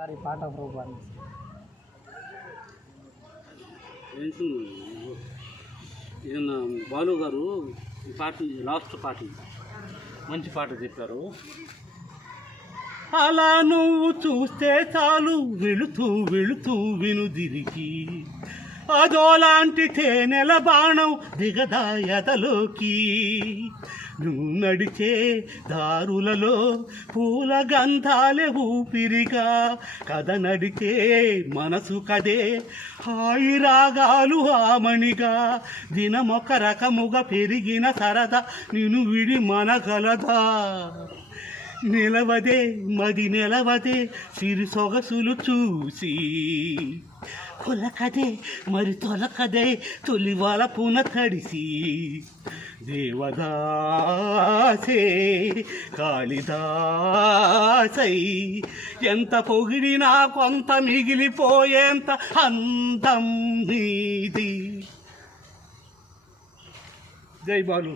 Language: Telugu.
సార్ ఈ పాట ప్రోగ్రామ్ ఈయన బాలు గారు ఈ పాట లాస్ట్ పాట మంచి పాట చెప్పారు. అలా నువ్వు చూస్తే చాలు వెళుతూ వెళుతూ వినుదిరికి అదోలాంటి తేనెల బాణం దిగదాయతలోకి నువ్వు నడిచే దారులలో పూల గంధాలే ఊపిరిగా కథ నడిచే మనసు కదే హాయి రాగాలు ఆమణిగా దినమొక రకముగా పెరిగిన సరదా నిన్ను విడి మనగలదా నిలవదే మది నిలవదే సిరి సొగసులు చూసి కొలకదే మరి తొలకదే తొలివాల పున తడిసి దేవదాసే కాళిదాసై ఎంత పొగిడినా కొంత మిగిలిపోయేంత అందం నీది. జై బాలు.